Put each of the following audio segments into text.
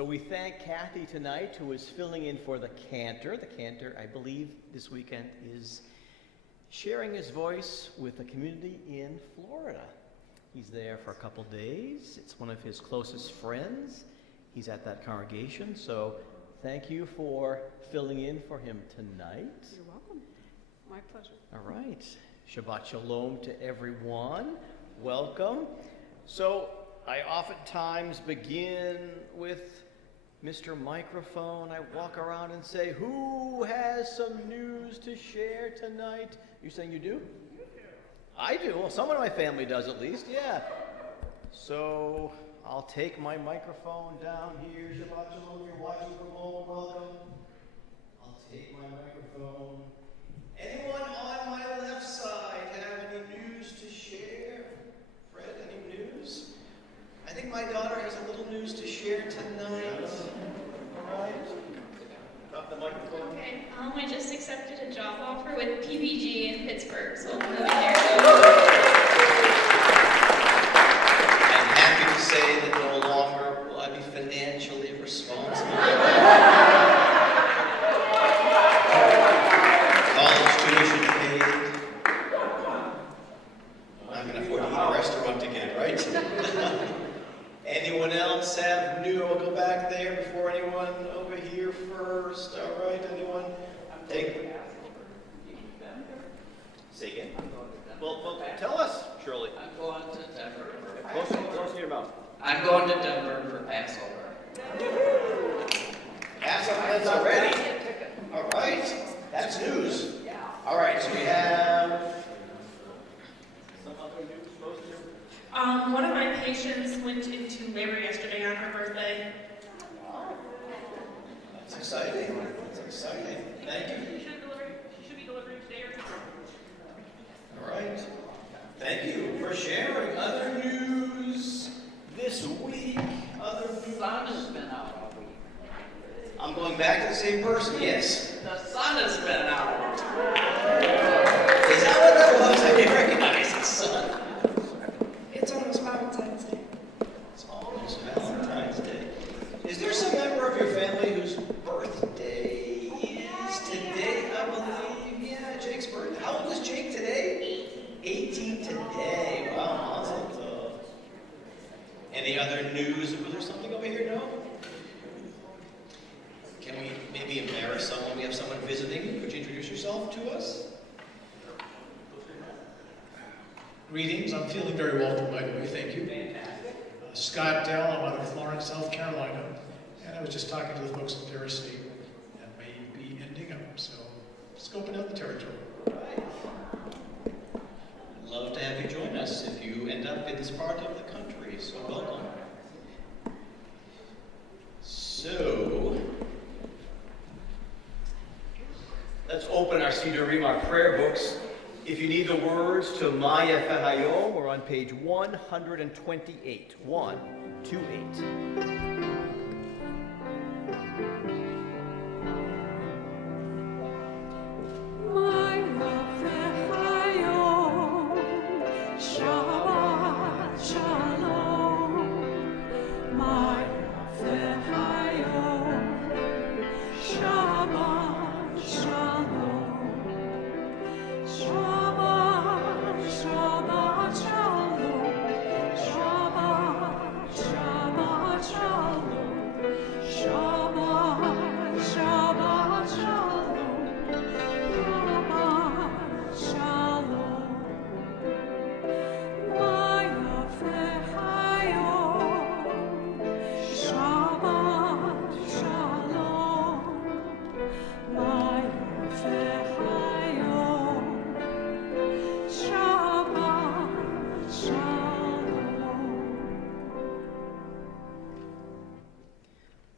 So we thank Kathy tonight, who is filling in for the cantor. The cantor, I believe, this weekend is sharing his voice with a community in Florida. He's there for a couple days. It's one of his closest friends. He's at that congregation, so thank you for filling in for him tonight. You're welcome. My pleasure. All right. Shabbat Shalom to everyone. Welcome. So I oftentimes begin with Mr. Microphone. I walk around and say, who has some news to share tonight? You're saying you do? You do. I do. Well, someone in my family does at least, yeah. So I'll take my microphone down here. Shabbat Shalom, if you're watching from home, welcome. I'll take my microphone. Anyone on my left side have any news to share? Fred, any news? I think my daughter has a little news to share tonight. All right. Drop the microphone. Okay. I just accepted a job offer with PPG in Pittsburgh, so I'm moving there. I'm happy to say that no longer will I be financially responsible. College tuition paid. I'm going to afford to eat a restaurant again, right? Anyone else have new? I'll go back there before anyone over here first. All right, anyone? Take. Say again. Well, tell us, Shirley. I'm going to Denver for Close to your mouth. I'm going to Denver for Passover. Passover plans already. All right, that's news. All right, so we have some other news. One of my patients went into labor yesterday on her birthday. That's exciting. That's exciting. Thank you. She should be delivering today or tomorrow. All right. Thank you for sharing. Other news this week. Other news. The sun has been out all week. I'm going back to the same person. Yes. The sun has been out. Is that what that was? I didn't recognize the sun. It's almost Valentine's Day. It's almost Valentine's Day. Is there some member of your family whose birthday is today? I believe. Yeah, Jake's birthday. How old is Jake today? 18 today. Wow, awesome. Any other news? Was there something over here? No? Can we maybe embarrass someone? We have someone visiting. Could you introduce yourself to us? Greetings. I'm feeling very welcome, by the way. Thank you. Scott Dell. I'm out of Florence, South Carolina. And I was just talking to the folks in Terrace State that may be ending up. So, scoping out the territory. Right. I'd love to have you join us if you end up in this part of the country. So, welcome. So, let's open our Sidurim, our prayer books. If you need the words to Maya Fehayom, we're on page 128. 128.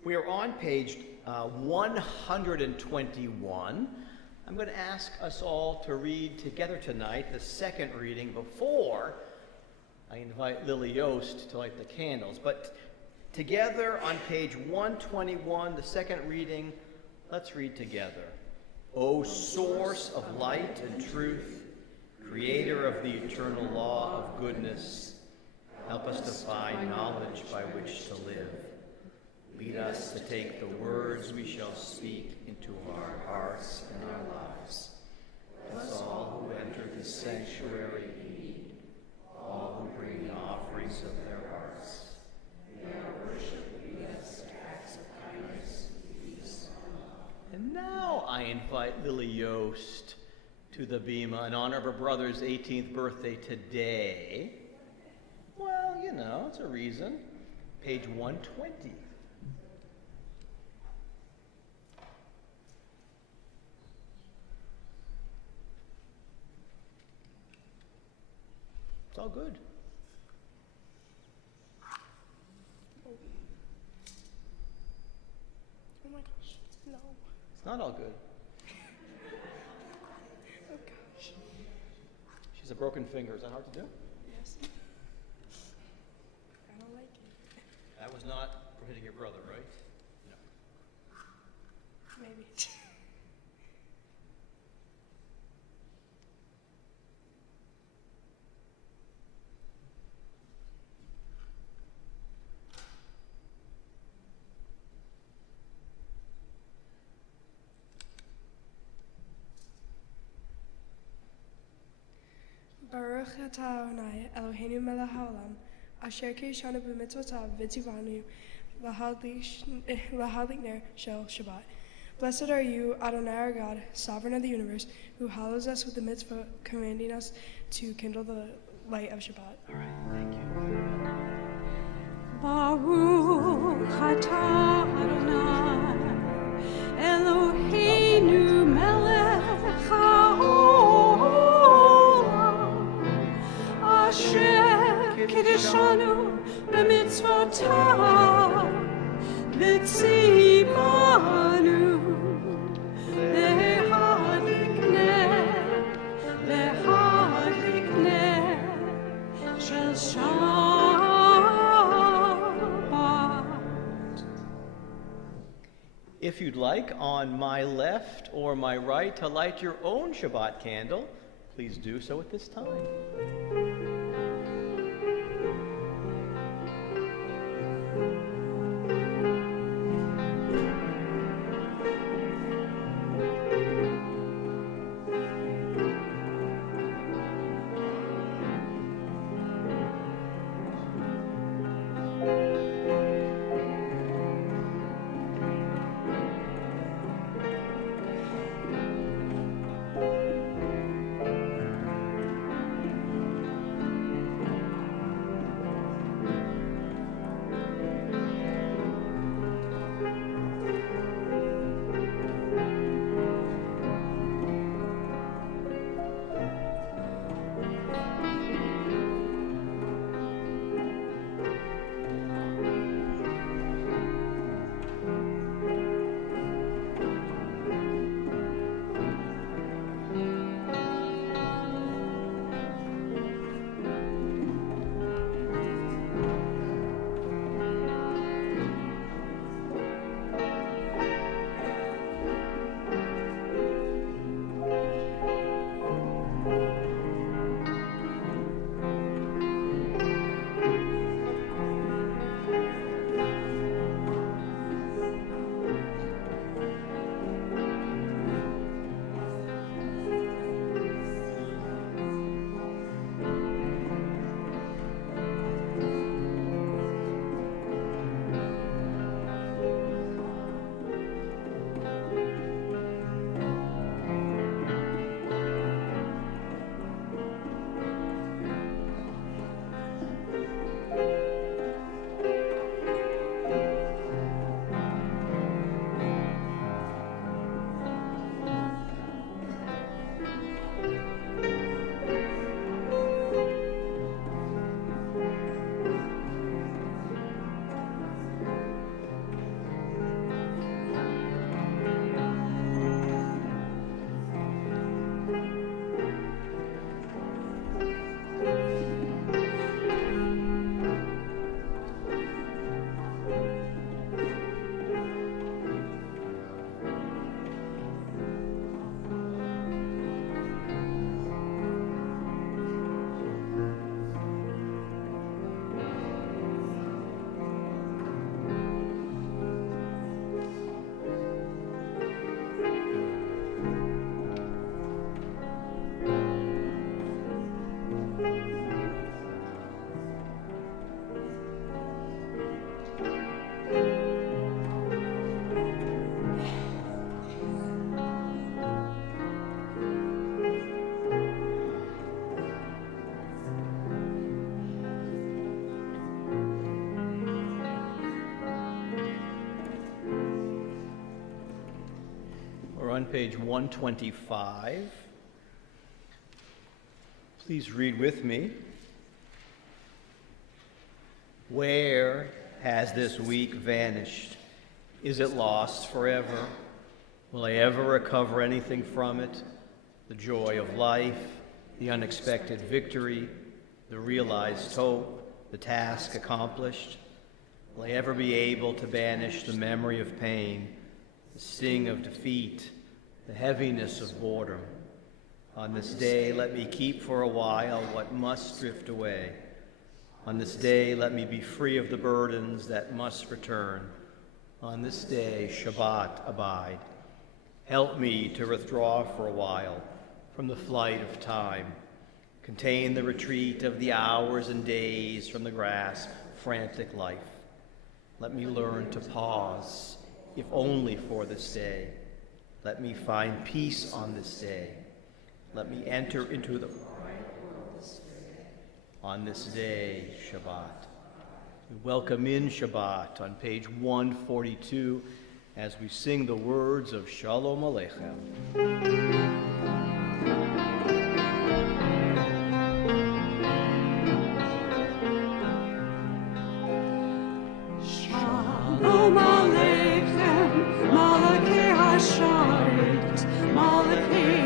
We are on page 121. I'm going to ask us all to read together tonight the second reading before I invite Lily Yost to light the candles. But together on page 121, the second reading, let's read together. O source of light and truth, creator of the eternal law of goodness, help us to find knowledge by which to live. Lead us to take the words we shall speak into our hearts and our lives. Bless all who enter this sanctuary in need, all who bring the offerings of their hearts. May our worship lead us to acts of kindness and peace. And now I invite Lily Yost to the Bema in honor of her brother's 18th birthday today. Well, you know, it's a reason. Page 120. It's all good. Oh my gosh, no. It's not all good. Oh gosh. She's a broken finger. Is that hard to do? Yes. I don't like it. That was not for hitting your brother, right? No. Maybe. Baruch atah Adonai Eloheinu melech haolam, asher kishanu b'mitzvotav v'tzivanu l'hadlik ner shel Shabbat. Blessed are you, Adonai our God, sovereign of the universe, who hallows us with the mitzvah, commanding us to kindle the light of Shabbat. All right, thank you. Baruch atah Adonai Eloheinu melech haolam asher kiddushanu b'mitzvotav v'tzivanu lehadlik ner shel Shabbat. If you'd like, on my left or my right, to light your own Shabbat candle, please do so at this time. on page 125. Please read with me. Where has this week vanished? Is it lost forever? Will I ever recover anything from it? The joy of life, the unexpected victory, the realized hope, the task accomplished? Will I ever be able to banish the memory of pain, the sting of defeat, the heaviness of boredom? On this day, let me keep for a while what must drift away. On this day, let me be free of the burdens that must return. On this day, Shabbat abide. Help me to withdraw for a while from the flight of time. Contain the retreat of the hours and days from the grasp of frantic life. Let me learn to pause, if only for this day. Let me find peace on this day. Let me enter into the on this day, Shabbat. We welcome in Shabbat on page 142 as we sing the words of Shalom Aleichem. Shalom Aleichem, Malachei Hasharet, Malachei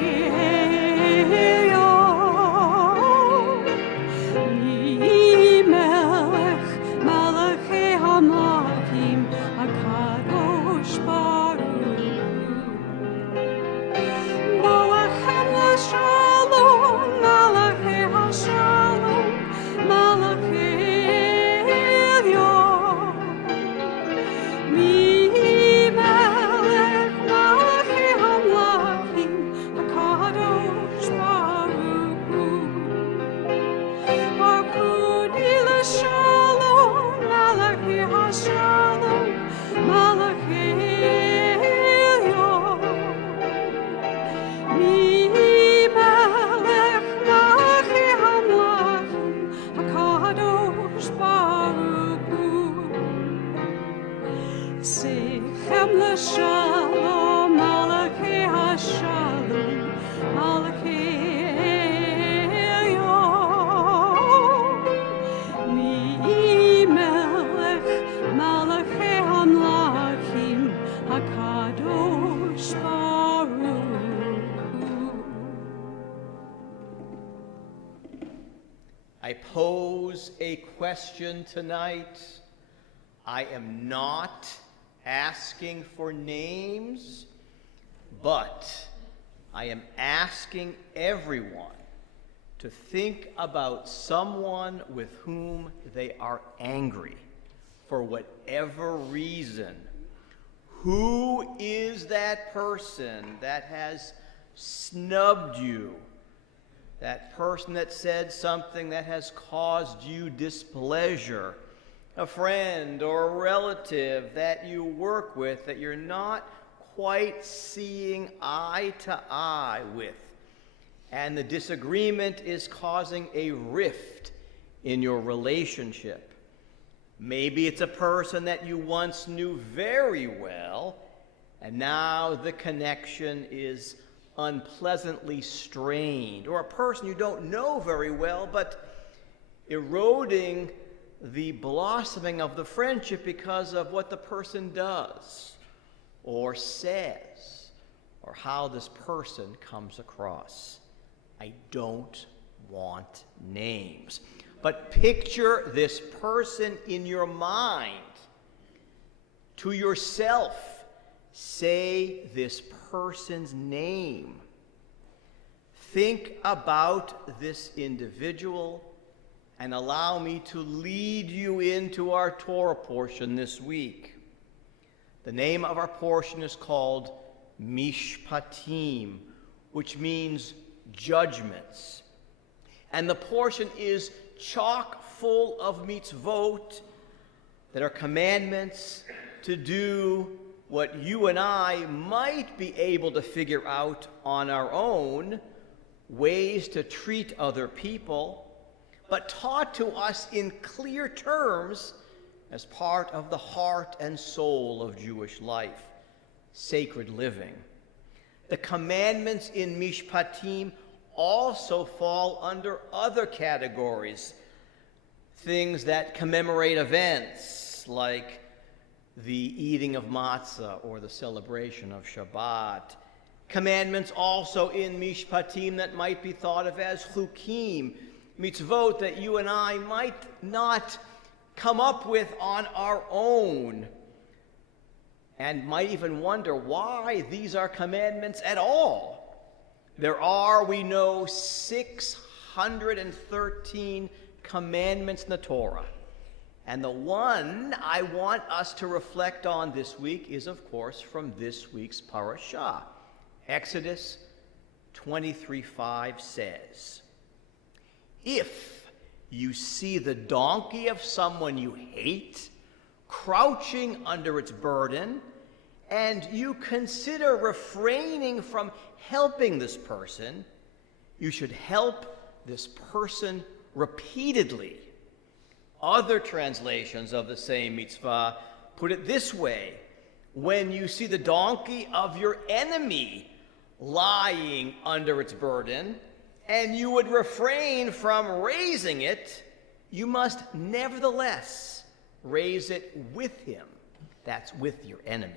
I pose a question tonight. I am not asking for names, but I am asking everyone to think about someone with whom they are angry for whatever reason. Who is that person that has snubbed you? That person that said something that has caused you displeasure? A friend or a relative that you work with that you're not quite seeing eye to eye with, and the disagreement is causing a rift in your relationship. Maybe it's a person that you once knew very well, and now the connection is unpleasantly strained, or a person you don't know very well, but eroding the blossoming of the friendship because of what the person does or says or how this person comes across. I don't want names, but picture this person in your mind. To yourself, say this person's name. Think about this individual and allow me to lead you into our Torah portion this week. The name of our portion is called Mishpatim, which means judgments. And the portion is chock full of mitzvot that are commandments to do what you and I might be able to figure out on our own, ways to treat other people, but taught to us in clear terms as part of the heart and soul of Jewish life, sacred living. The commandments in Mishpatim also fall under other categories. Things that commemorate events like the eating of matzah or the celebration of Shabbat. Commandments also in Mishpatim that might be thought of as chukim, mitzvot that you and I might not come up with on our own, and might even wonder why these are commandments at all. There are, we know, 613 commandments in the Torah. And the one I want us to reflect on this week is, of course, from this week's parashah. Exodus 23:5 says, "If you see the donkey of someone you hate crouching under its burden, and you consider refraining from helping this person, you should help this person repeatedly." Other translations of the same mitzvah put it this way: when you see the donkey of your enemy lying under its burden, and you would refrain from raising it, you must nevertheless raise it with him. That's with your enemy.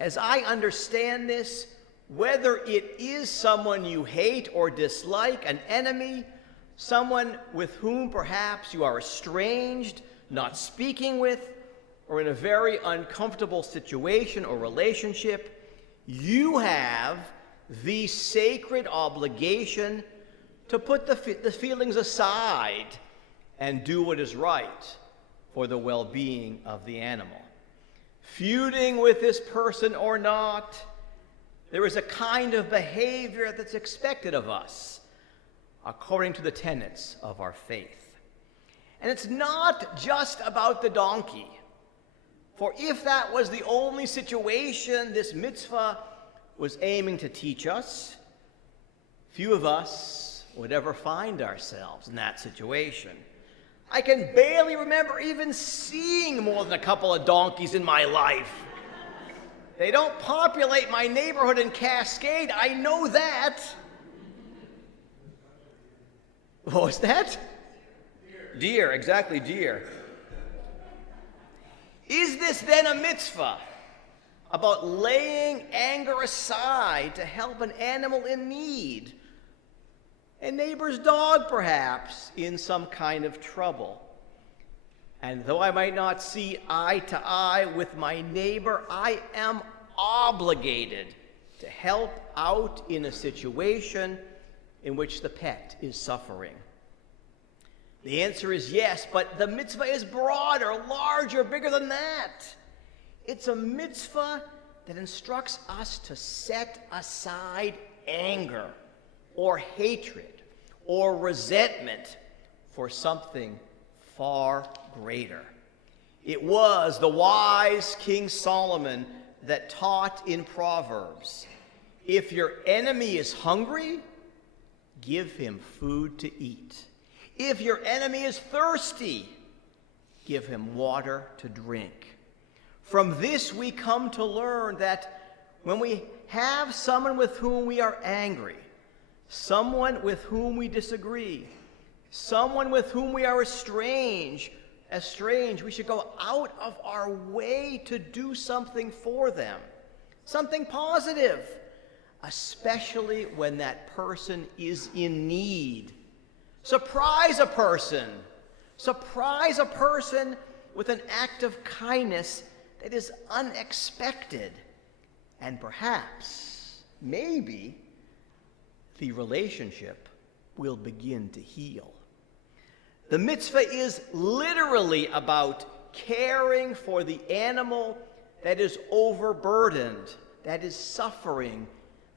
As I understand this, whether it is someone you hate or dislike, an enemy, someone with whom perhaps you are estranged, not speaking with, or in a very uncomfortable situation or relationship, you have the sacred obligation to put the feelings aside and do what is right for the well-being of the animal. Feuding with this person or not, there is a kind of behavior that's expected of us according to the tenets of our faith. And it's not just about the donkey. For if that was the only situation this mitzvah was aiming to teach us, few of us would ever find ourselves in that situation. I can barely remember even seeing more than a couple of donkeys in my life. They don't populate my neighborhood in Cascade, I know that. What was that? Deer, exactly, deer. Is this then a mitzvah about laying anger aside to help an animal in need? A neighbor's dog, perhaps, in some kind of trouble. And though I might not see eye to eye with my neighbor, I am obligated to help out in a situation in which the pet is suffering. The answer is yes, but the mitzvah is broader, larger, bigger than that. It's a mitzvah that instructs us to set aside anger or hatred or resentment for something far greater. It was the wise King Solomon that taught in Proverbs, "If your enemy is hungry, give him food to eat. If your enemy is thirsty, give him water to drink." From this we come to learn that when we have someone with whom we are angry, someone with whom we disagree, someone with whom we are estranged, we should go out of our way to do something for them, something positive, especially when that person is in need. Surprise a person with an act of kindness that is unexpected, and perhaps, maybe, the relationship will begin to heal. The mitzvah is literally about caring for the animal that is overburdened, that is suffering,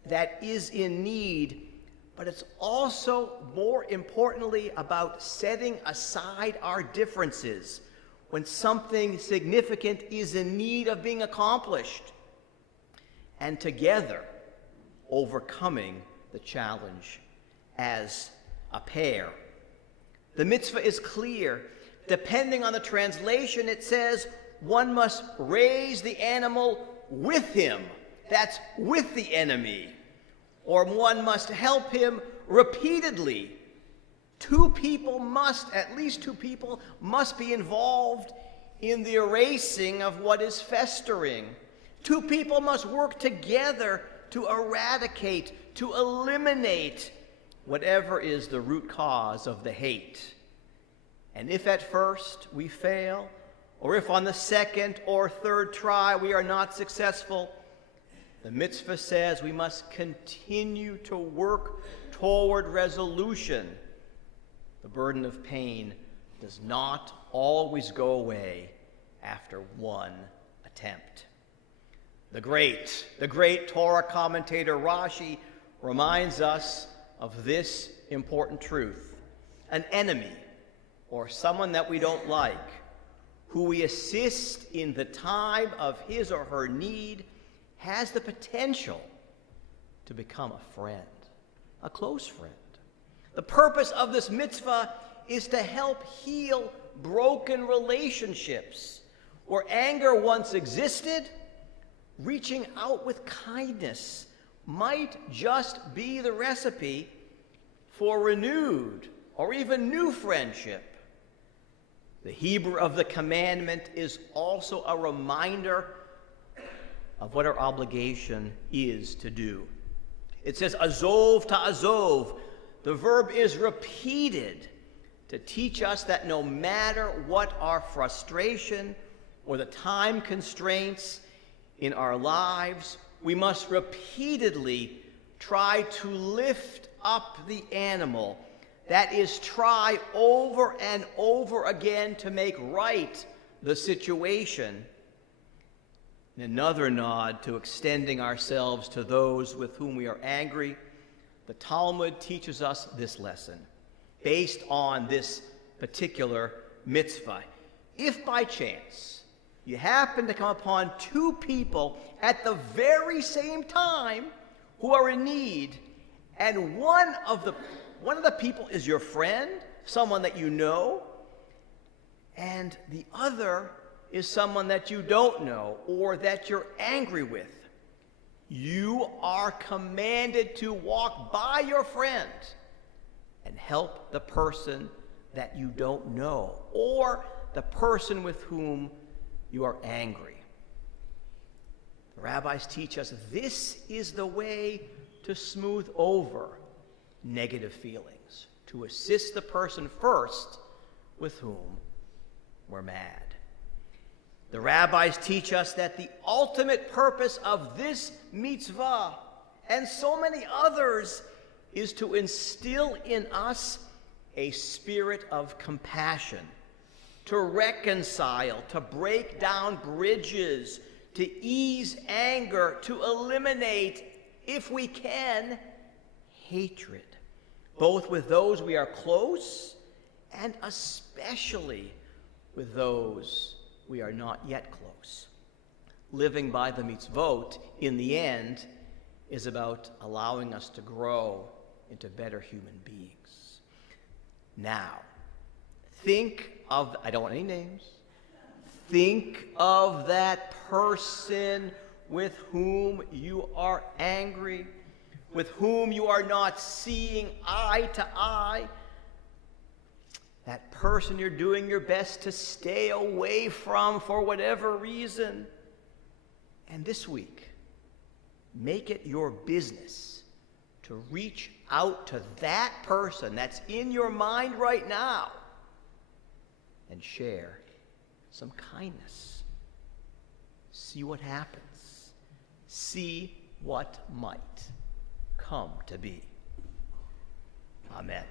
that is in need, but it's also, more importantly, about setting aside our differences when something significant is in need of being accomplished, and together overcoming the challenge as a pair. The mitzvah is clear. Depending on the translation, it says one must raise the animal with him, that's with the enemy, or one must help him repeatedly. At least two people must be involved in the erasing of what is festering. Two people must work together to eradicate, to eliminate whatever is the root cause of the hate. And if at first we fail, or if on the second or third try we are not successful, the mitzvah says we must continue to work toward resolution. The burden of pain does not always go away after one attempt. The great Torah commentator Rashi reminds us of this important truth. An enemy, or someone that we don't like, who we assist in the time of his or her need, has the potential to become a friend, a close friend. The purpose of this mitzvah is to help heal broken relationships. Where anger once existed, reaching out with kindness might just be the recipe for renewed or even new friendship. The Hebrew of the commandment is also a reminder of what our obligation is to do. It says, azov to azov. The verb is repeated to teach us that no matter what our frustration or the time constraints in our lives, we must repeatedly try to lift up the animal. That is, try over and over again to make right the situation. Another nod to extending ourselves to those with whom we are angry. The Talmud teaches us this lesson based on this particular mitzvah. If by chance you happen to come upon two people at the very same time who are in need, and one of the people is your friend, someone that you know, and the other is someone that you don't know or that you're angry with, you are commanded to walk by your friend and help the person that you don't know or the person with whom you are angry. The rabbis teach us this is the way to smooth over negative feelings, to assist the person first with whom we're mad. The rabbis teach us that the ultimate purpose of this mitzvah and so many others is to instill in us a spirit of compassion, to reconcile, to break down bridges, to ease anger, to eliminate, if we can, hatred, both with those we are close and especially with those we are not yet close. Living by the mitzvot, in the end, is about allowing us to grow into better human beings. Now, think of, I don't want any names, think of that person with whom you are angry, with whom you are not seeing eye to eye, that person you're doing your best to stay away from for whatever reason. And this week, make it your business to reach out to that person that's in your mind right now and share some kindness. See what happens. See what might come to be. Amen.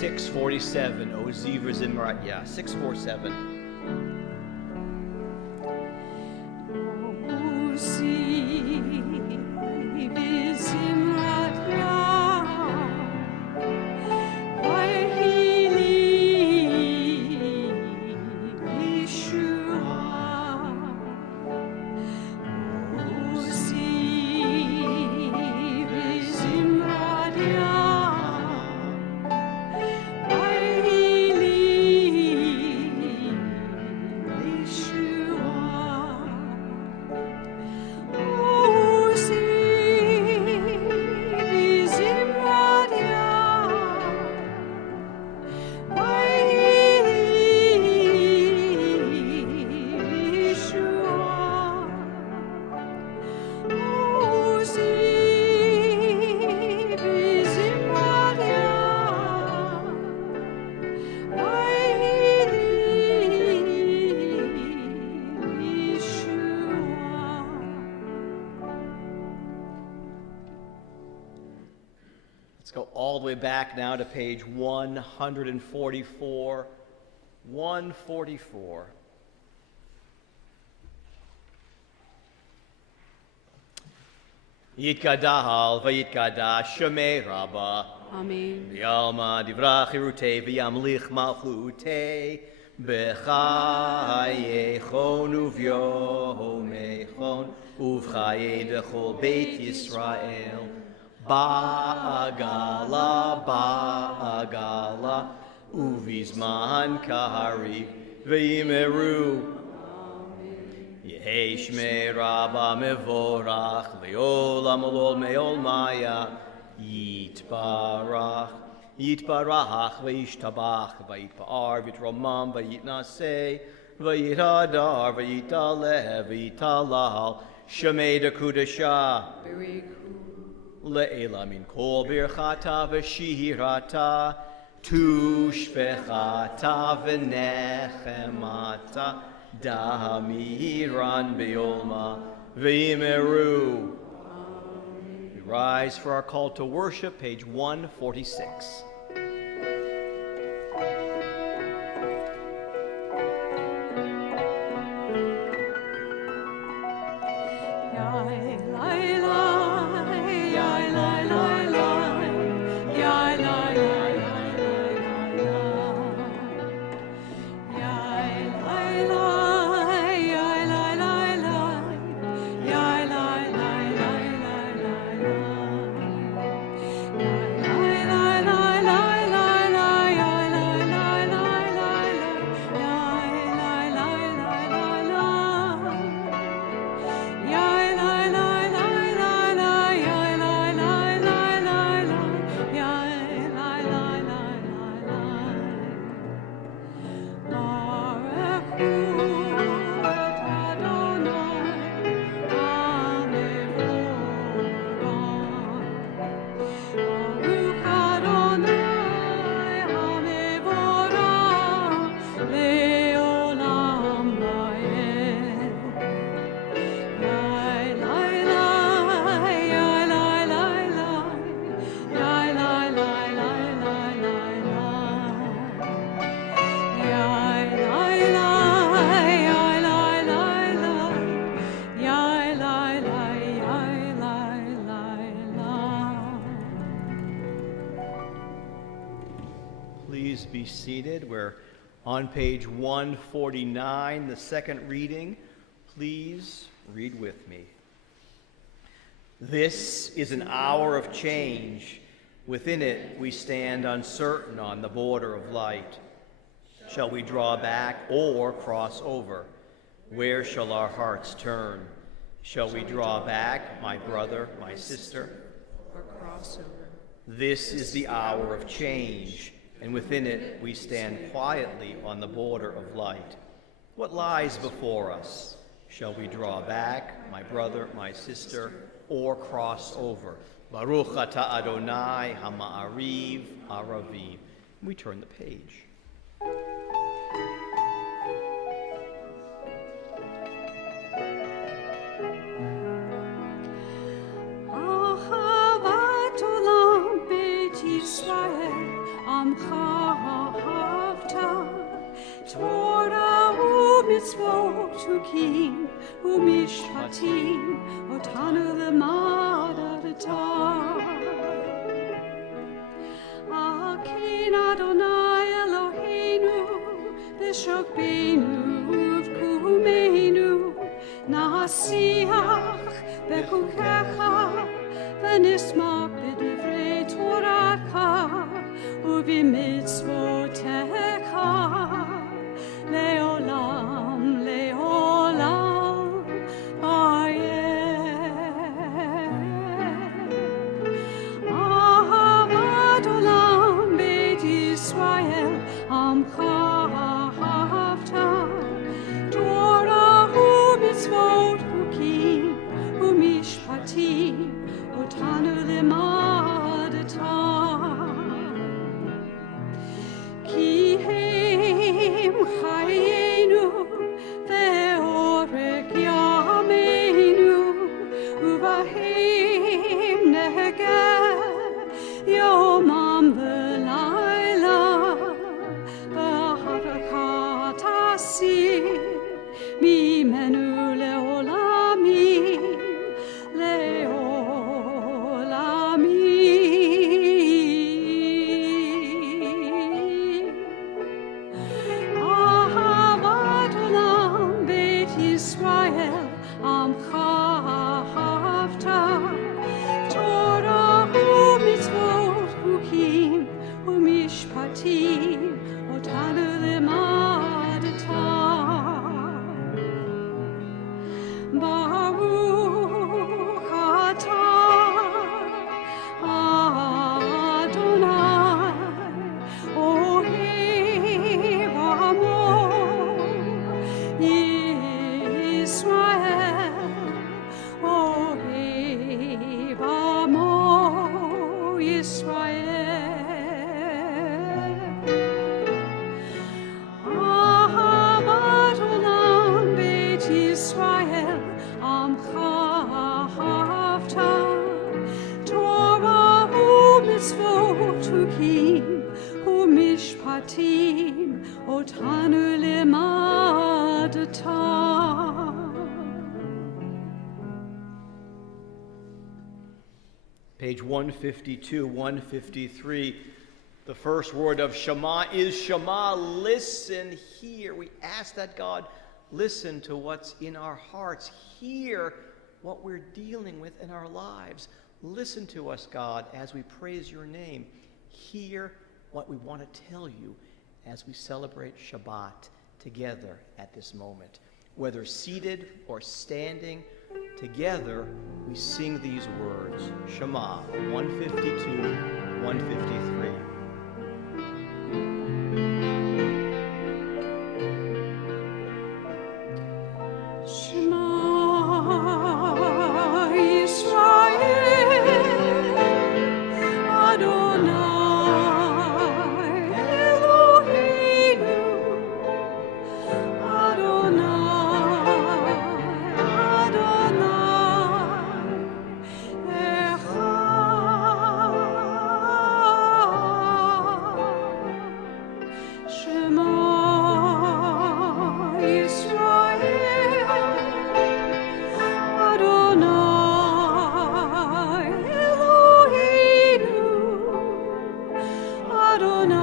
647. O Zivra Zimrat. Yeah, 647. go all the way back now to page 144. 144. Yitgadal v'yitgadash shemei Rabbah. Amen. V'yalma divrach irutei v'yamlich malchutei b'chayechon uv'yomechon uv'chayei dechol beit Yisrael ba'agala uv'izman kahariv v'yimeru Yehei shmei Rabbah mevorach le'olam olol me'ol maya Yitbarach v'yishtabach v'yitpa'ar v'yitromam v'yitnaseh v'yitadar v'yitaleh v'yitalal shemei dekudashah le'ela min kol birchata v'shirata tushpechata v'nechemata damiran be'olma v'imeru. Rise for our call to worship, page 146. Please be seated. We're on page 149, the second reading. Please read with me. This is an hour of change. Within it we stand uncertain on the border of light. Shall we draw back or cross over? Where shall our hearts turn? Shall we draw back, my brother, my sister? Or cross over? This is the hour of change, and within it we stand quietly on the border of light. What lies before us? Shall we draw back, my brother, my sister, or cross over? Baruch atah Adonai hama'ariv haraviv. We turn the page. Ahavat olam beit Yisrael amcha ahavta Torah u'mitzvot u'kim u'mishpatim otanu lemadadata Akin Adonai Eloheinu b'shokbeinu u'vkumeinu nasiach b'kuchecha v'nismak b'divrei Toracha u'b'mitzvotecha le'olam le'olam ayeh Ahavat olam beit Yisrael amcha ahavta Torah u'mitzvot u'kim u'mishpatim otanu lemadata Ki hei Baruch atah Adonai Ohev amo Yisrael Ohev amo Yisrael Ahavat olam beit Yisrael Amcha ahavta Torah u'mitzvot u'kim u'mishpatim otanu limadata. Page 152, 153. The first word of Shema is Shema. Listen, hear. We ask that God listen to what's in our hearts. Hear what we're dealing with in our lives. Listen to us, God, as we praise your name. Hear what we want to tell you as we celebrate Shabbat together at this moment. Whether seated or standing, together we sing these words. Shema 152, 153. Shema Yisrael Adonai Eloheinu Adonai Adonai Echad. Shema Yisrael Adonai Eloheinu Adonai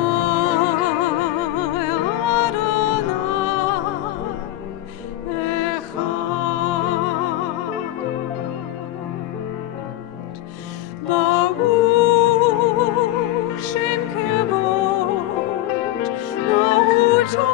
Adonai Echad. Baruch Shem Kevod Nahuto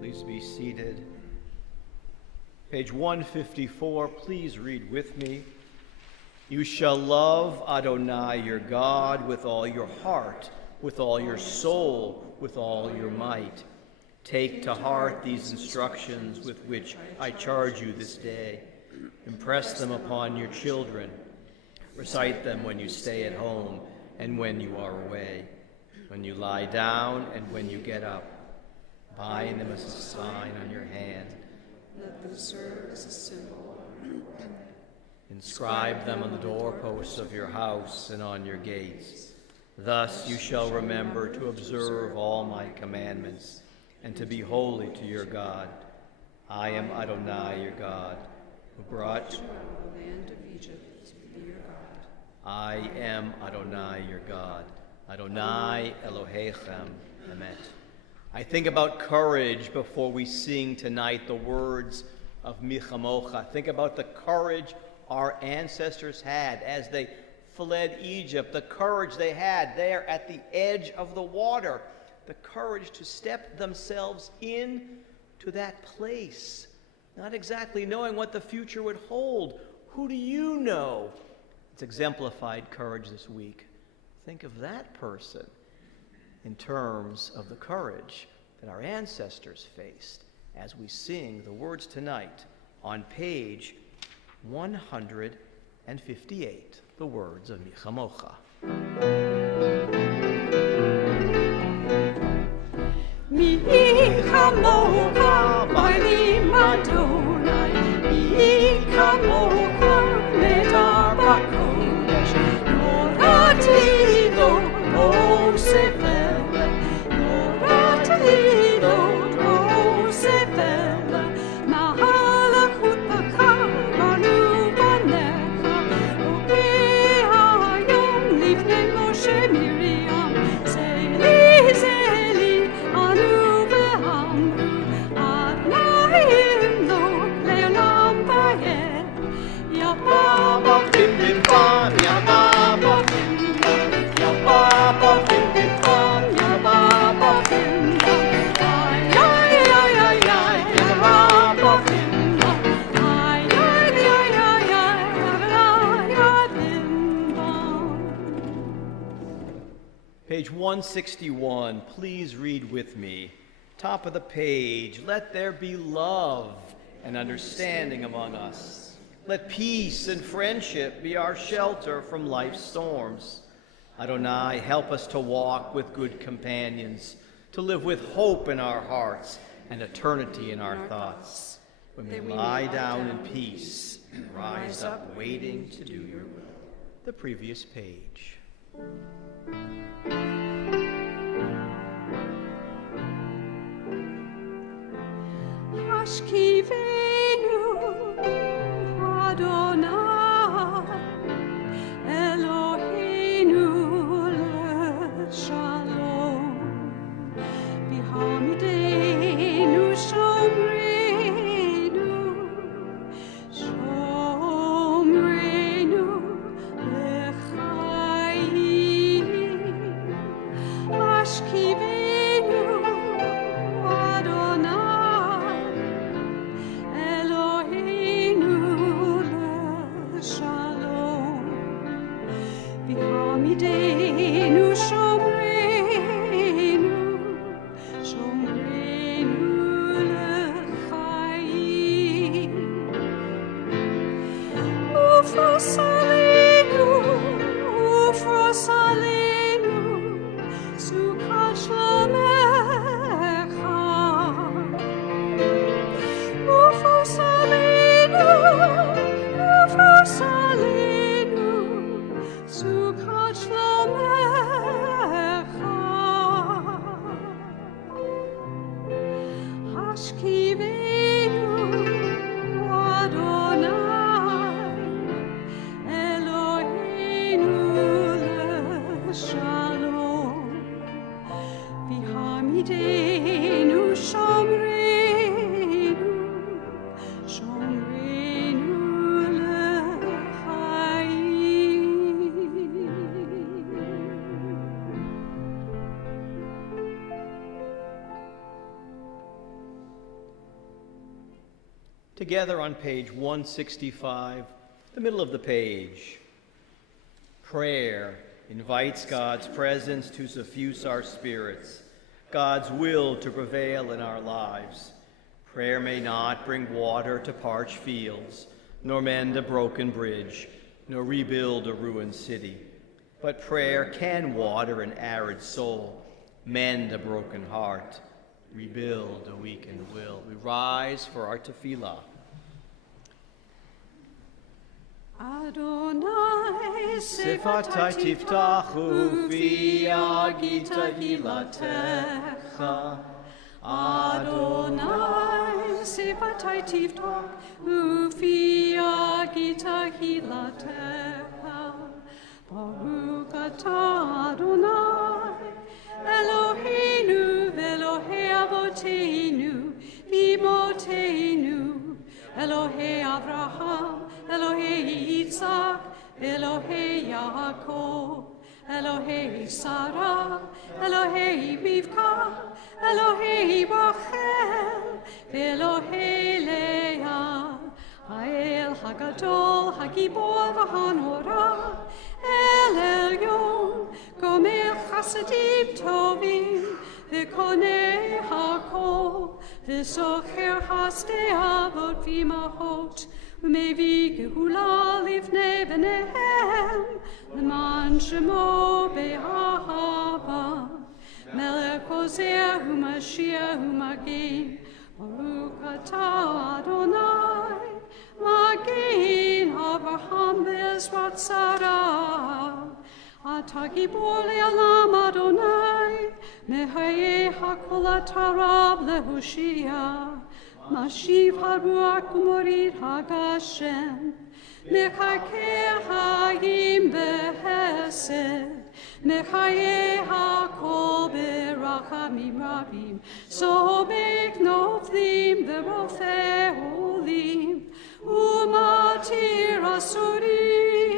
Please be seated. Page 154, please read with me. You shall love Adonai your God with all your heart, with all your soul, with all your might. Take to heart these instructions with which I charge you this day. Impress them upon your children. Recite them when you stay at home and when you are away, when you lie down and when you get up. Bind them as a sign on your hand. Let them serve as a symbol. Inscribe them on the doorposts of your house and on your gates. Thus you shall remember to observe all my commandments and to be holy to your God. I am Adonai your God, who brought you out of the land of Egypt to be your God. I am Adonai your God. Adonai Elohechem Emet. I think about courage before we sing tonight the words of Michamocha. Think about the courage our ancestors had as they fled Egypt, the courage they had there at the edge of the water, the courage to step themselves in to that place, not exactly knowing what the future would hold. Who do you know? It's exemplified courage this week. Think of that person in terms of the courage that our ancestors faced as we sing the words tonight on page 158, the words of Michamocha. Michamocha, my Adonai, Michamocha, let our Page 161, please read with me. Top of the page, let there be love and understanding among us. Let peace and friendship be our shelter from life's storms. Adonai, help us to walk with good companions, to live with hope in our hearts and eternity in our thoughts. When we lie down in peace and rise up waiting to do your will. The previous page. Ashkivenu Adonai Eloheinu leShalom B'hamidenu Shomreinu leChayim Ashkivenu Adonai Eloheinu leShalom B'hamidenu Shomreinu leChayim Ufos aleinu Sukkot Shlomecha Ufos aleinu Sukkot Shlomecha Hashkivenu Adonai Eloheinu leShalom B'hamidenu Shomreinu Together on page 165, the middle of the page. Prayer invites God's presence to suffuse our spirits, God's will to prevail in our lives. Prayer may not bring water to parched fields, nor mend a broken bridge, nor rebuild a ruined city. But prayer can water an arid soul, mend a broken heart, rebuild a weakened will. We rise for our tefillah. Adonai Sifatai tiftachu v'yagita hilatecha. Adonai Sifatai tiftachu v'yagita hilatecha. Baruch atah Adonai Eloheinu v'Elohei avoteinu v'imotenu Elohei Avraham Elohei Yitzhak Elohei Yaakov Elohei Sarah Elohei Rivka Elohei Rachel Elohei Leah Ha'el Hagadol Hagibor v'Hanora El Elyon Gomer Chasadim Tovim V'konei Hakol V'socher Hasdei Avot V'imahot U'mevi Gehula Livnei B'nehem L'man Shemo Be'ahava Melech Ozer U'Mashiach U'Magin Baruch atah Adonai Magin Avraham V'Ezrat Sarah Atah Gibor Le'olam Adonai Mehayeh HaKol Atarav Lehoshia Mashiv Haruach U'Morid HaGashem Mechakeh Hayim B'Hesed Mechayeh HaKol B'Rachamim Rabim Sobek Novlim V'Rofeh Olim U'Matir Asurim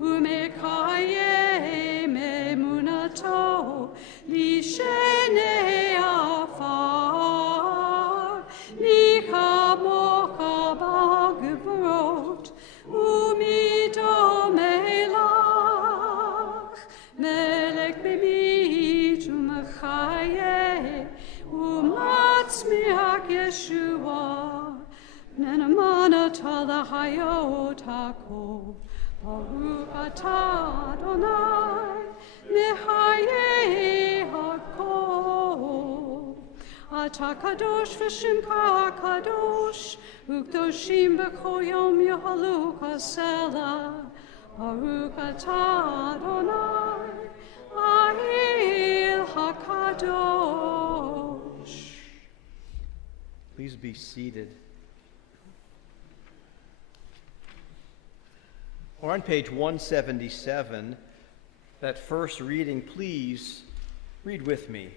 U'Mekayem Emunato Lishenei Afar Nichamocha Ba'Gevorot U'Mido Melach Melech hayotako. Baruch atah Adonai, mehaye hakol. Atah kadosh v'shimcha kadosh, ukdoshim b'kol yom yahaluka selah. Baruch atah Adonai, ahil hakadosh. Please be seated. Or on page 177, that first reading, please read with me.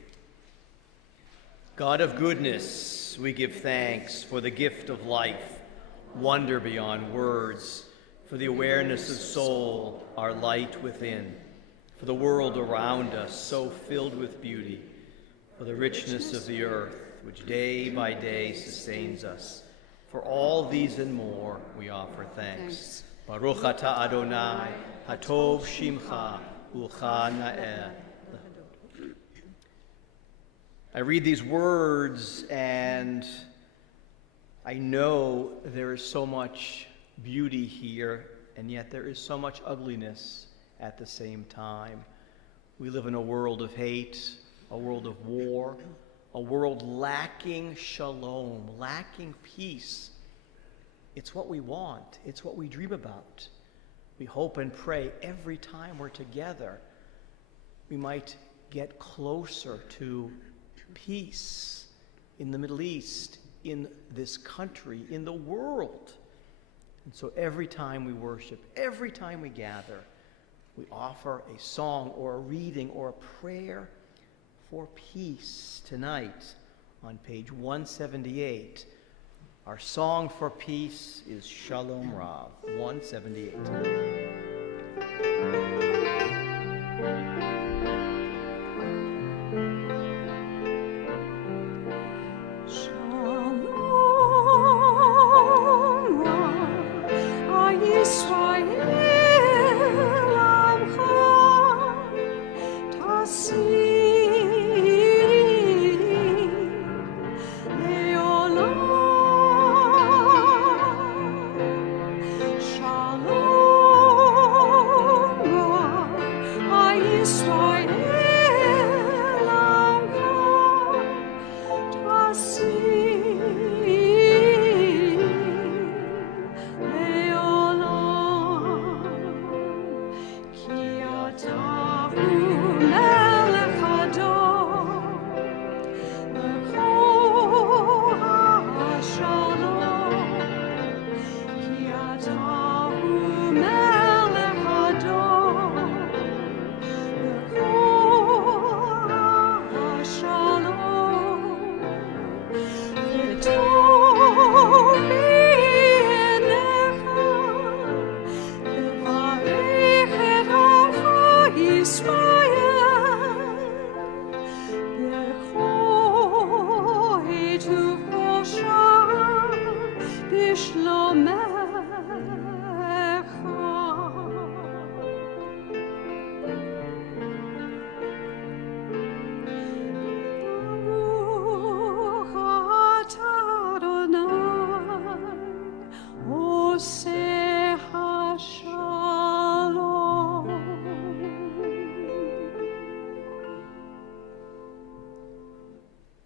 God of goodness, we give thanks for the gift of life, wonder beyond words, for the awareness of soul, our light within, for the world around us so filled with beauty, for the richness of the earth, which day by day sustains us. For all these and more, we offer thanks. Baruch atah Adonai, hatov shimcha, ucha na'eh. I read these words and I know there is so much beauty here, and yet there is so much ugliness at the same time. We live in a world of hate, a world of war, a world lacking shalom, lacking peace. It's what we want. It's what we dream about. We hope and pray every time we're together we might get closer to peace in the Middle East, in this country, in the world. And so every time we worship, every time we gather, we offer a song or a reading or a prayer for peace. Tonight, on page 178, our song for peace is Shalom Rav, 178.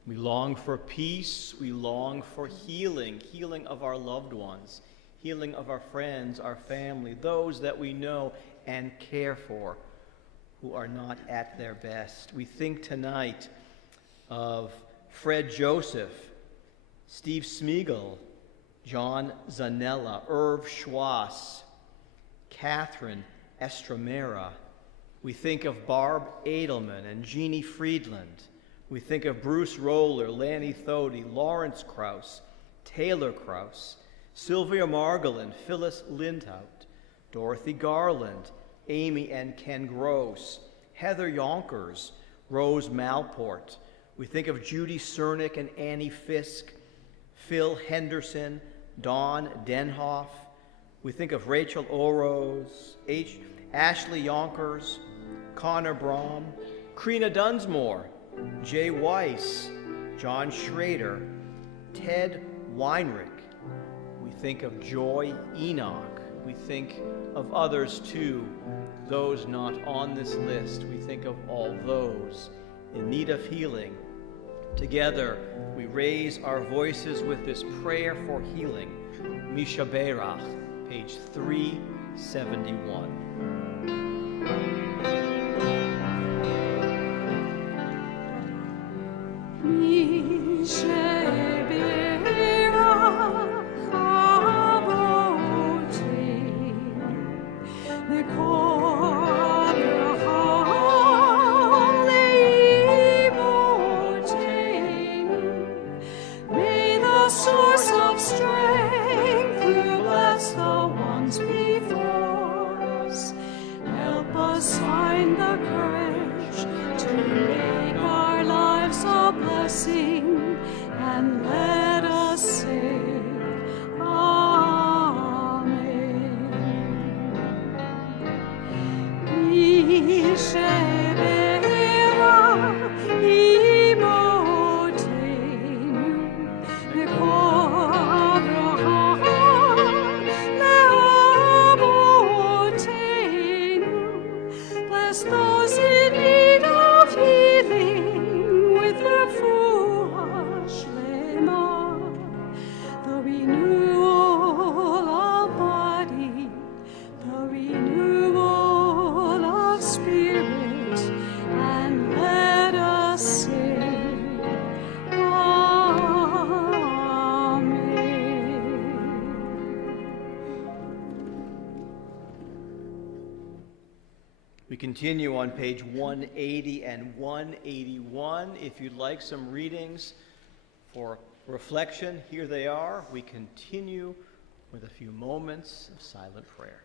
We long for peace, we long for healing, healing of our loved ones, healing of our friends, our family, those that we know and care for who are not at their best. We think tonight of Fred Joseph, Steve Smeagol, John Zanella, Irv Schwass, Catherine Estremera. We think of Barb Edelman and Jeannie Friedland. We think of Bruce Roller, Lanny Thody, Lawrence Krauss, Taylor Krauss, Sylvia Margolin, Phyllis Lindhout, Dorothy Garland, Amy and Ken Gross, Heather Yonkers, Rose Malport. We think of Judy Cernick and Annie Fisk, Phil Henderson, Dawn Denhoff. We think of Rachel Oroz, Ashley Yonkers, Connor Brom, Krina Dunsmore, Jay Weiss, John Schrader, Ted Weinrich. We think of Joy Enoch. We think of others too, those not on this list. We think of all those in need of healing. Together, we raise our voices with this prayer for healing. Mishaberach, page 371. We continue on page 180 and 181. If you'd like some readings for reflection, here they are. We continue with a few moments of silent prayer.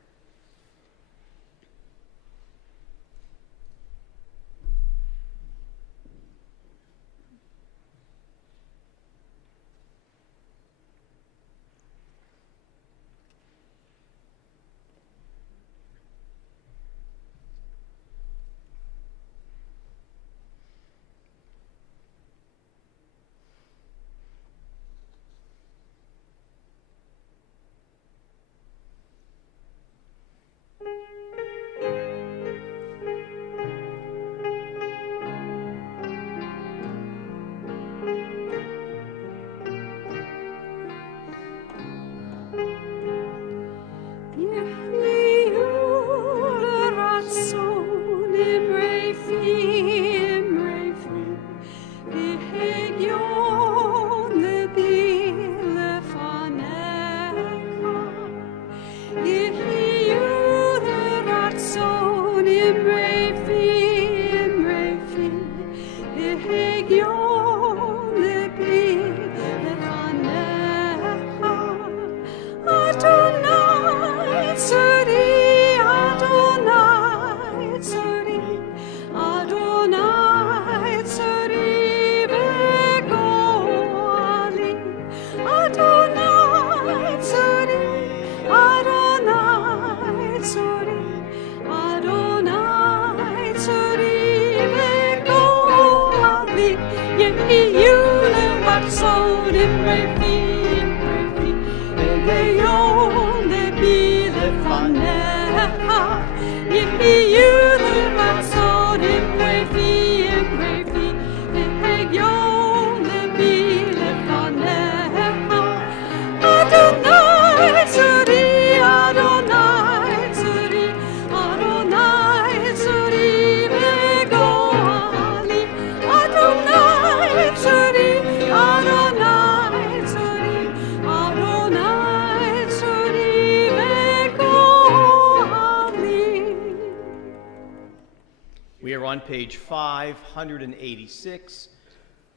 On page 586,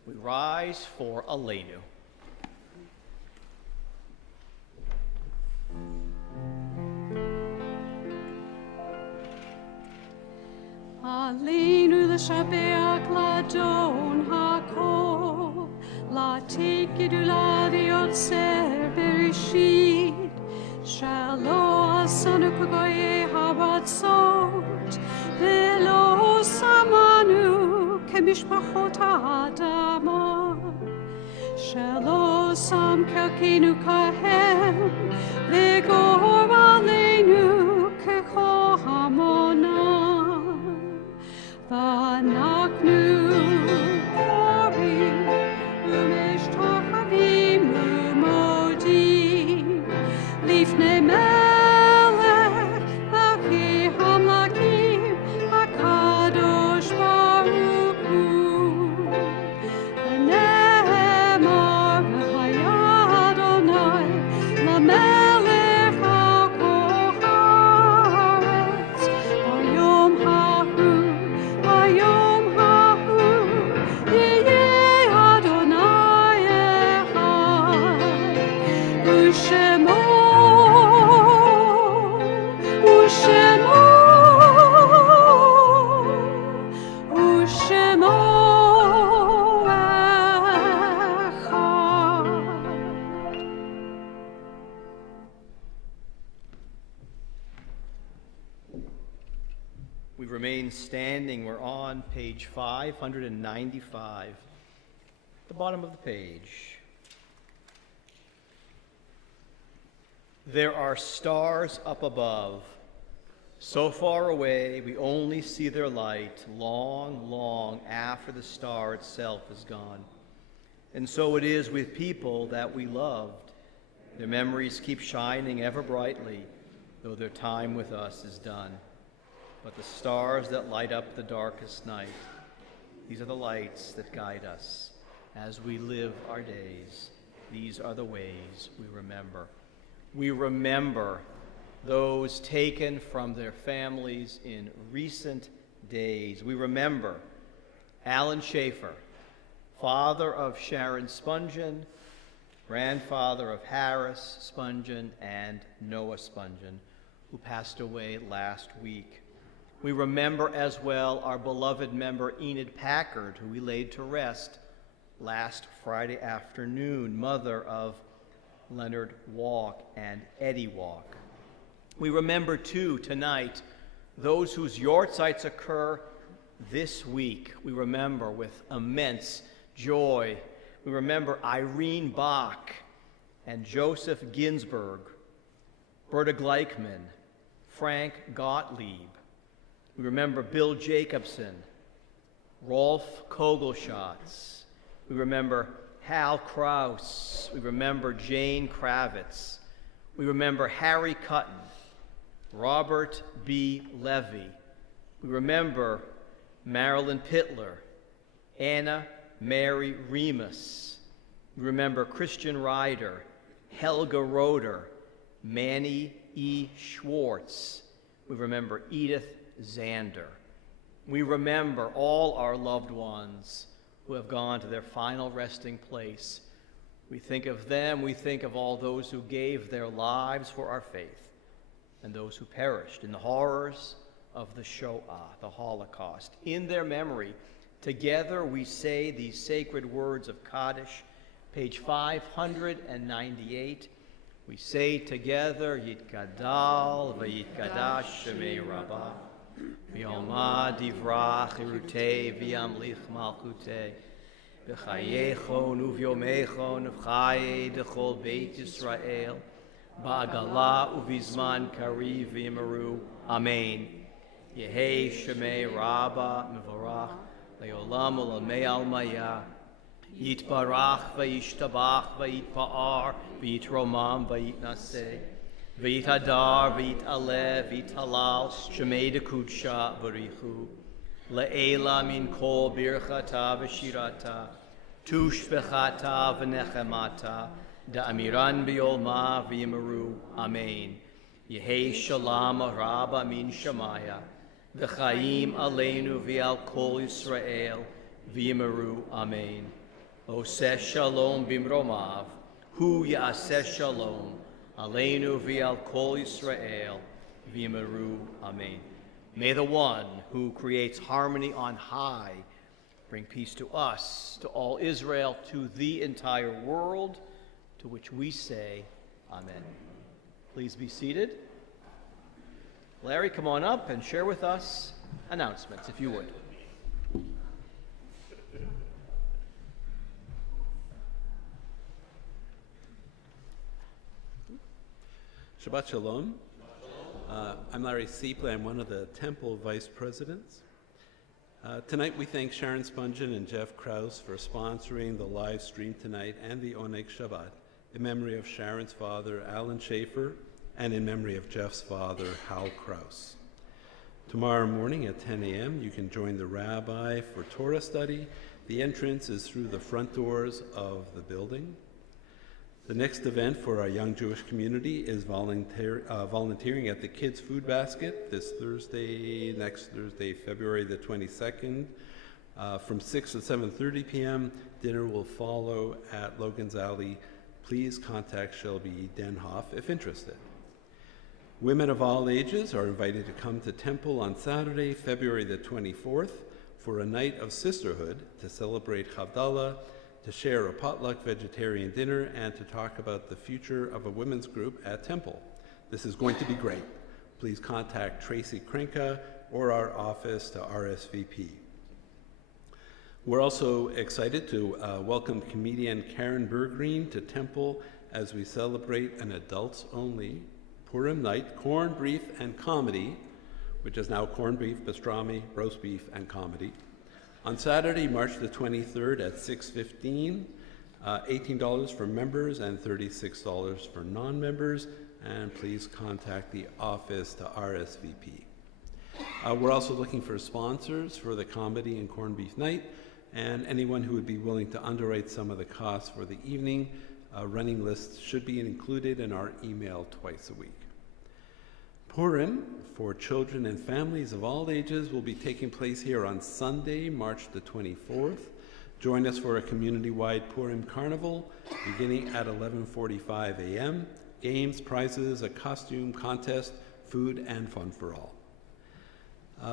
we rise for Aleinu. Aleinu l'shabeach ladon hakol, la tekidu la diotzer bereshit, shalo asanu kagoye habatzot, velo samanu kemishpachot ha'adama, Shelo sam kelkenu kahem, vegor alenu kecho hamona, vanaknu ori, umesh tohavim umodi, lifne melech, laki hamlakim, hakadosh baruch hu. We remain standing. We're on page 595, the bottom of the page. There are stars up above, so far away we only see their light long, long after the star itself is gone. And so it is with people that we loved. Their memories keep shining ever brightly, though their time with us is done. But the stars that light up the darkest night, these are the lights that guide us as we live our days. These are the ways we remember. We remember those taken from their families in recent days. We remember Alan Schaefer, father of Sharon Spungen, grandfather of Harris Spungen and Noah Spungen, who passed away last week. We remember as well our beloved member Enid Packard, who we laid to rest last Friday afternoon, mother of Leonard Walk and Eddie Walk. We remember too tonight those whose yortzites occur this week. We remember with immense joy. We remember Irene Bach and Joseph Ginsburg, Berta Gleichman, Frank Gottlieb. We remember Bill Jacobson, Rolf Kogelschatz. We remember Hal Kraus. We remember Jane Kravitz. We remember Harry Cutton, Robert B. Levy. We remember Marilyn Pittler, Anna Mary Remus. We remember Christian Ryder, Helga Roeder, Manny E. Schwartz. We remember Edith Zander. We remember all our loved ones who have gone to their final resting place. We think of them, we think of all those who gave their lives for our faith and those who perished in the horrors of the Shoah, the Holocaust. In their memory, together we say these sacred words of Kaddish, page 598. We say together, Yitgadal v'yitkadash shemei Rabbah, v'yomad divrach irutei v'yamlich malchutei, v'chayechon uv'yomechon v'chayei dechol Beit Yisrael, ba'agala uv'izman kariv v'yimaru. Amen. Yehei shemei Rabbah mevorach, le'olam u'lamei almaya, Yitbarach v'yishtabach v'yitpa'ar v'yitromam v'yitnaseh v'yitadar v'yitaleh v'yitalal shemei dekudsha b'richu le'ela min kol birchata v'shirata tushbechata v'nechemata da'amiran b'yolma v'yimaru. Amen. Yehei shalom rabba min shamaya v'chaim aleinu v'al kol Yisrael v'yimaru. Amen. Oseh shalom bimromav, hu ya'aseh shalom, aleinu v'al kol Yisrael, v'yimaru. Amen. May the one who creates harmony on high bring peace to us, to all Israel, to the entire world, to which we say, Amen. Please be seated. Larry, come on up and share with us announcements, if you would. Shabbat Shalom. I'm Larry Sieple. I'm one of the Temple Vice Presidents. Tonight we thank Sharon Spungen and Jeff Krause for sponsoring the live stream tonight and the Oneg Shabbat in memory of Sharon's father, Alan Schaefer, and in memory of Jeff's father, Hal Krause. Tomorrow morning at 10 a.m. you can join the rabbi for Torah study. The entrance is through the front doors of the building. The next event for our young Jewish community is volunteering at the Kids Food Basket this Thursday, next Thursday, February the 22nd, from 6 to 7:30 p.m. Dinner will follow at Logan's Alley. Please contact Shelby Denhoff if interested. Women of all ages are invited to come to Temple on Saturday, February the 24th, for a night of sisterhood to celebrate Havdalah, to share a potluck vegetarian dinner, and to talk about the future of a women's group at Temple. This is going to be great. Please contact Tracy Krenka or our office to RSVP. We're also excited to welcome comedian Karen Bergreen to Temple as we celebrate an adults-only Purim night, corned beef and comedy, which is now corned beef, pastrami, roast beef, and comedy. On Saturday, March the 23rd at 6:15, $18 for members and $36 for non-members, and please contact the office to RSVP. We're also looking for sponsors for the comedy and corned beef night, and anyone who would be willing to underwrite some of the costs for the evening. Running lists should be included in our email twice a week. Purim for children and families of all ages will be taking place here on Sunday, March the 24th. Join us for a community-wide Purim carnival beginning at 11:45 a.m. Games, prizes, a costume contest, food, and fun for all.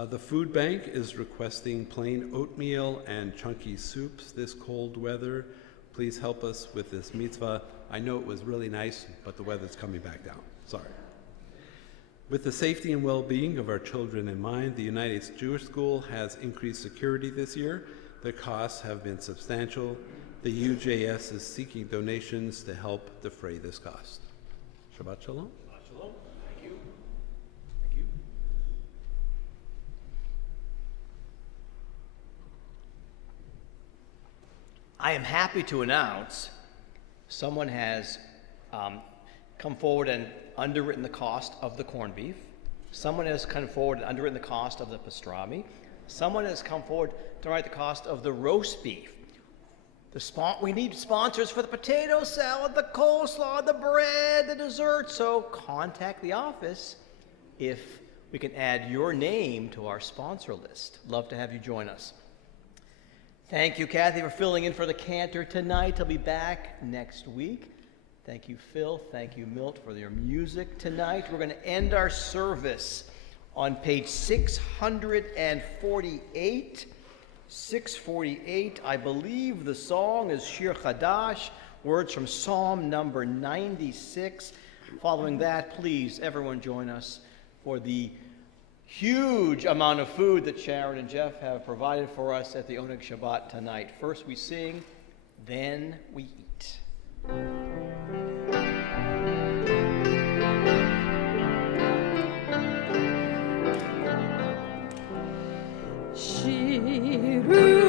The food bank is requesting plain oatmeal and chunky soups this cold weather. Please help us with this mitzvah. I know it was really nice, but the weather's coming back down. Sorry. With the safety and well-being of our children in mind, the United States Jewish School has increased security this year. The costs have been substantial. The UJS is seeking donations to help defray this cost. Shabbat Shalom. Shabbat Shalom. Thank you. Thank you. I am happy to announce someone has come forward and underwritten the cost of the corned beef. Someone has come forward and underwritten the cost of the pastrami. Someone has come forward to write the cost of the roast beef. We need sponsors for the potato salad, the coleslaw, the bread, the dessert. So contact the office if we can add your name to our sponsor list. Love to have you join us. Thank you, Kathy, for filling in for the cantor tonight. He'll be back next week. Thank you, Phil. Thank you, Milt, for your music tonight. We're going to end our service on page 648. 648, I believe the song is Shir Chadash, words from Psalm number 96. Following that, please, everyone join us for the huge amount of food that Sharon and Jeff have provided for us at the Oneg Shabbat tonight. First we sing, then we eat. Shiru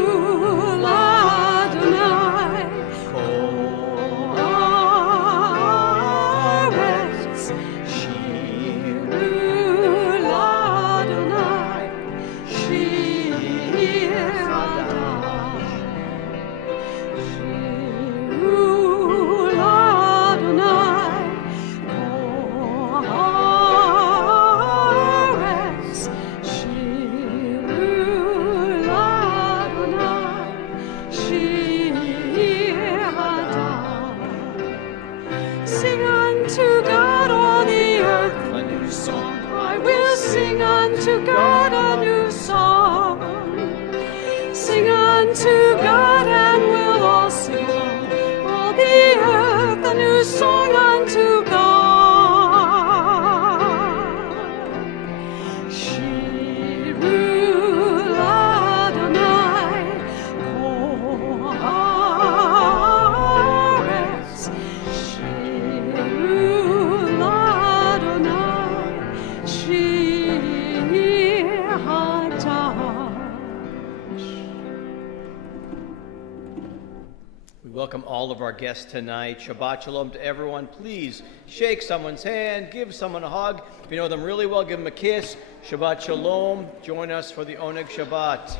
l'Adonai kol haaretz. Shiru l'Adonai shir chadash. Shiru l'Adonai welcome all of our guests tonight. Shabbat Shalom to everyone. Please shake someone's hand, give someone a hug. If you know them really well, give them a kiss. Shabbat Shalom. Join us for the Oneg Shabbat.